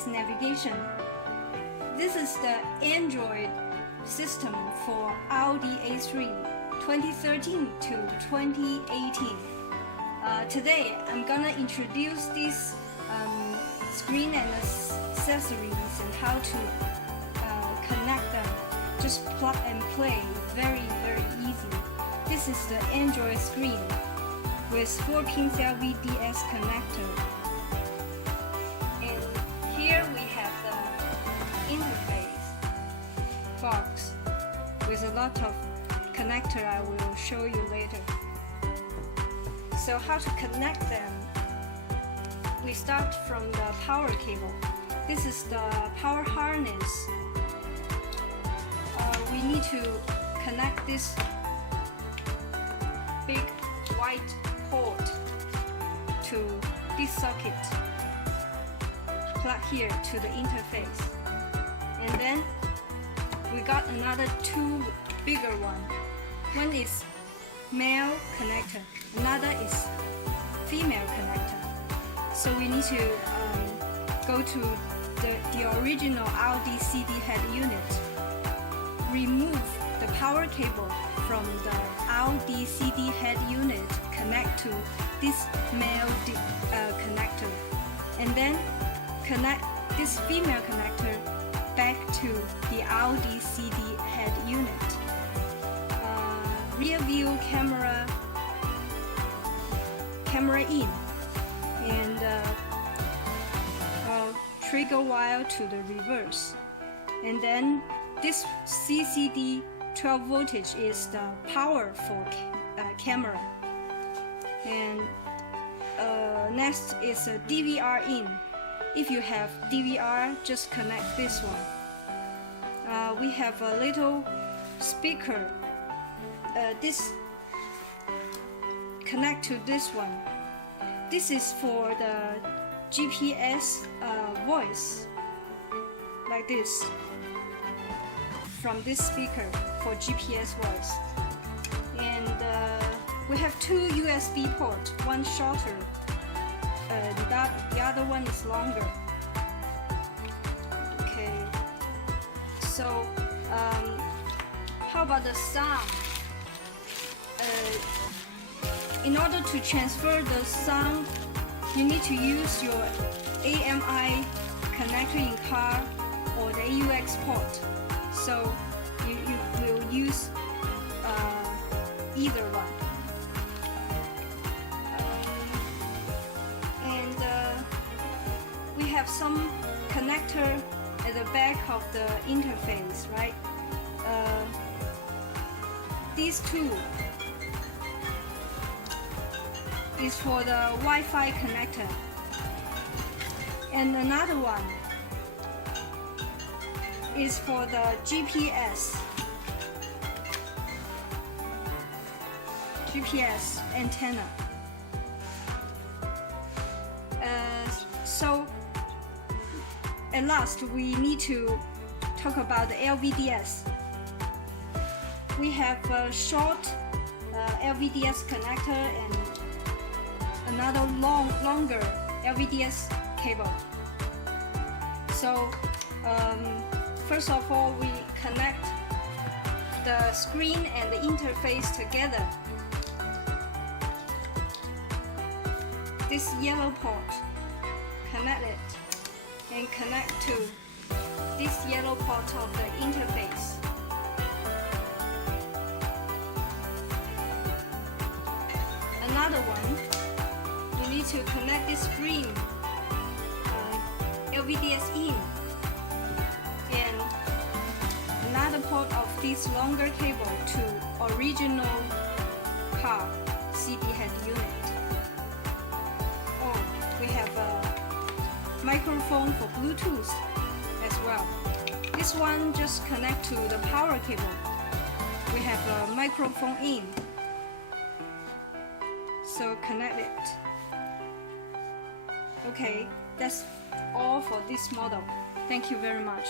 GPS navigation. This is the Android system for Audi A3 2013 to 2018. Today I'm gonna introduce these screen and accessories and how to connect them. Just plug and play, very easy. This is the Android screen with 4-pin LVDS connector. And here we have the interface box with a lot of connector I will show you later. So how to connect them? We start from the power cable. This is the power harness. We need to connect this big white port to this socket. Plug here to the interface. And then we got another two bigger one. One is male connector, another is female connector. So we need to go to the original Audi CD head unit. Remove the power cable from the Audi CD head unit, connect to this male connector, and then connect this female connector back to the Audi CD head unit. Rear view camera in, and trigger wire to the reverse, and then this CCD 12 voltage is the power for camera. And next is a DVR in. If you have DVR, just connect this one. We have a little speaker. This connect to this one. This is for the GPS voice, like this. From this speaker for GPS voice. And we have two USB ports, one shorter, the other one is longer. Okay, so how about the sound? In order to transfer the sound, you need to use your AMI connector in car or the AUX port. So you will use either one. And we have some connector at the back of the interface, right? These two is for the Wi-Fi connector, and another one is for the GPS antenna. So at last we need to talk about the LVDS. We have a short LVDS connector and another longer LVDS cable. So first of all, we connect the screen and the interface together. This yellow port, connect it, and connect to this yellow port of the interface. Another one, you need to connect this screen LVDS in, and another port of this longer cable to original car CD head unit. Oh, we have a microphone for Bluetooth as well. This one just connect to the power cable. We have a microphone in, so connect it. Okay, that's all for this model. Thank you very much.